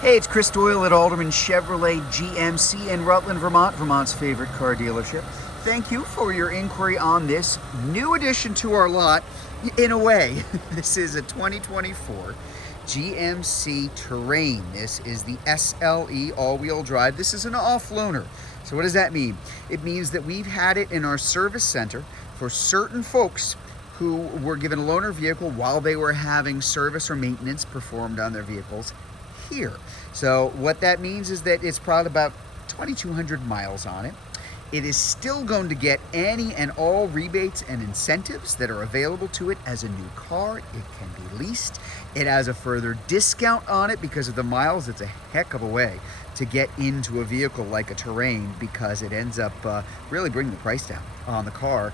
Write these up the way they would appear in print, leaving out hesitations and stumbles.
Hey, it's Chris Doyle at Alderman Chevrolet GMC in Rutland, Vermont, Vermont's favorite car dealership. Thank you for your inquiry on this new addition to our lot. In a way, this is a 2024 GMC Terrain. This is the SLE all-wheel drive. This is an off-loaner. So what does that mean? It means that we've had it in our service center for certain folks who were given a loaner vehicle while they were having service or maintenance performed on their vehicles here. So what that means is that it's probably about 2,200 miles on it. It is still going to get any and all rebates and incentives that are available to it as a new car. It can be leased. It has a further discount on it because of the miles. It's a heck of a way to get into a vehicle like a Terrain because it ends up really bringing the price down on the car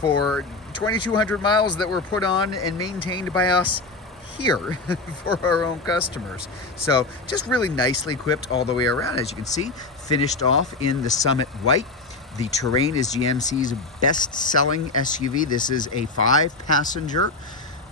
for 2,200 miles that were put on and maintained by us here for our own customers. So just really nicely equipped all the way around. As you can see, finished off in the Summit White. The Terrain is GMC's best-selling SUV. This is a 5-passenger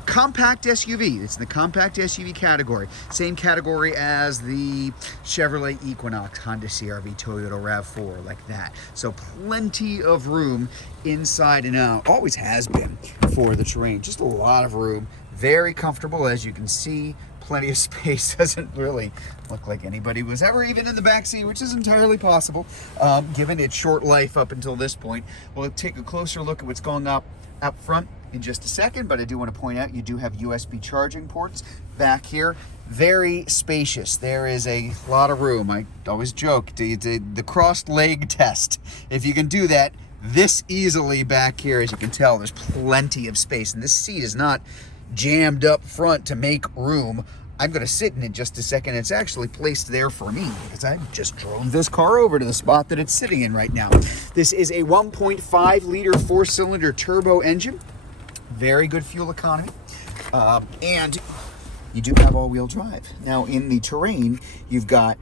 compact SUV. It's in the compact SUV category. Same category as the Chevrolet Equinox, Honda CR-V, Toyota RAV4, like that. So plenty of room inside and out. Always has been for the Terrain. Just a lot of room. Very comfortable, as you can see. Plenty of space. Doesn't really look like anybody was ever even in the back seat, which is entirely possible, given its short life up until this point. We'll take a closer look at what's going up front in just a second, but I do want to point out you do have USB charging ports back here. Very spacious. There is a lot of room. I always joke, the crossed leg test. If you can do that this easily back here, as you can tell, there's plenty of space, and this seat is not jammed up front to make room. I'm going to sit in it just a second. It's actually placed there for me because I just drove this car over to the spot that it's sitting in right now. This is a 1.5 liter 4-cylinder turbo engine. Very good fuel economy. And you do have all-wheel drive. Now in the Terrain, you've got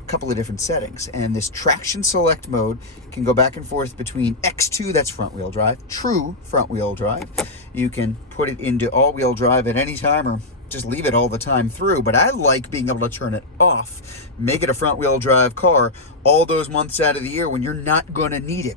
a couple of different settings, and this traction select mode can go back and forth between X2, that's front wheel drive, true front wheel drive. You can put it into all-wheel drive at any time or just leave it all the time through, but I like being able to turn it off, make it a front wheel drive car all those months out of the year when you're not going to need it.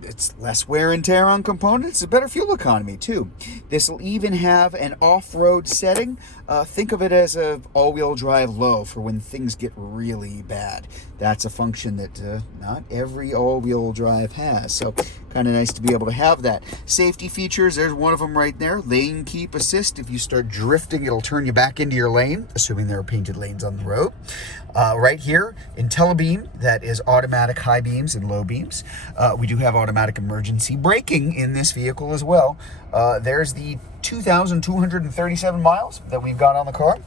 It's less wear and tear on components, a better fuel economy too. This will even have an off-road setting. Think of it as a all-wheel drive low for when things get really bad. That's a function that not every all-wheel drive has, so kind of nice to be able to have that. Safety features, there's one of them right there. Lane keep assist. If you start drifting, it'll turn you back into your lane, assuming there are painted lanes on the road. Right here, IntelliBeam, that is automatic high beams and low beams. We do have automatic emergency braking in this vehicle as well. There's the 2,237 miles that we've got on the car.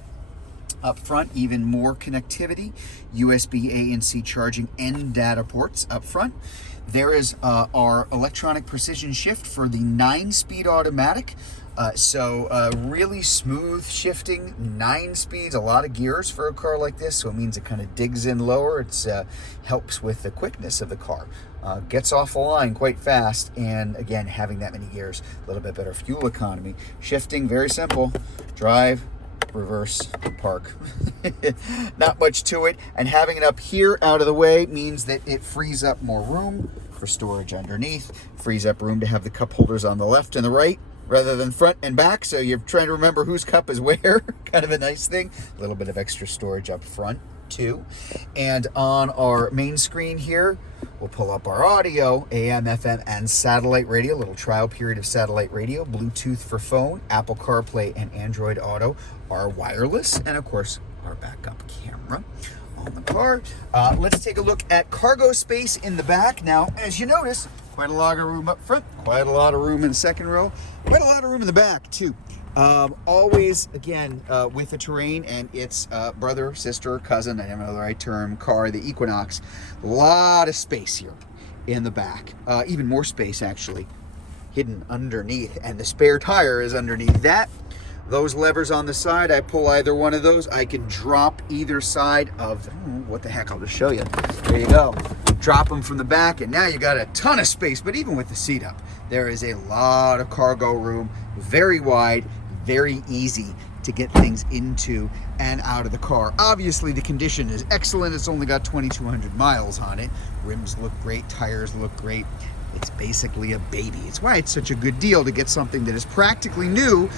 Up front, even more connectivity, USB A and C charging and data ports up front. There is our electronic precision shift for the 9-speed automatic. So really smooth shifting, 9 speeds, a lot of gears for a car like this, so it means it kind of digs in lower. It helps with the quickness of the car. Gets off the line quite fast, and again, having that many gears, a little bit better fuel economy. Shifting, very simple, drive, reverse, park. Not much to it, and having it up here out of the way means that it frees up more room for storage underneath, frees up room to have the cup holders on the left and the right rather than front and back, so you're trying to remember whose cup is where. Kind of a nice thing. A little bit of extra storage up front too. And on our main screen here, we'll pull up our audio, AM, FM, and satellite radio. A little trial period of satellite radio, Bluetooth for phone, Apple CarPlay and Android Auto are wireless, and of course our backup camera on the car. Let's take a look at cargo space in the back. Now, as you notice, quite a lot of room up front, quite a lot of room in the second row, quite a lot of room in the back too. Always, again, with the Terrain and its brother, sister, cousin, I don't know the right term, car, the Equinox, a lot of space here in the back. Even more space, actually, hidden underneath, and the spare tire is underneath that. Those levers on the side, I pull either one of those, I can drop either side of, what the heck, I'll just show you. There you go. Drop them from the back, and now you got a ton of space. But even with the seat up, there is a lot of cargo room, very wide, very easy to get things into and out of the car. Obviously, the condition is excellent. It's only got 2,200 miles on it. Rims look great, tires look great. It's basically a baby. It's why it's such a good deal to get something that is practically new,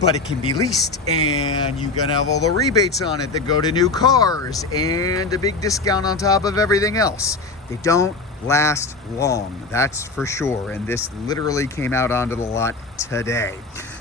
but it can be leased, and you're gonna have all the rebates on it that go to new cars and a big discount on top of everything else. They don't last long, that's for sure, and this literally came out onto the lot today.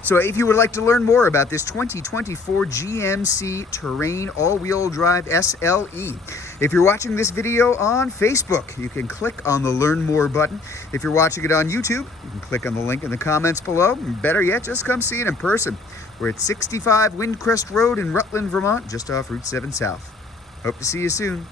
So if you would like to learn more about this 2024 GMC Terrain all-wheel drive SLE, if you're watching this video on Facebook, you can click on the Learn More button. If you're watching it on YouTube, you can click on the link in the comments below. And better yet, just come see it in person. We're at 65 Windcrest Road in Rutland, Vermont, just off Route 7 South. Hope to see you soon.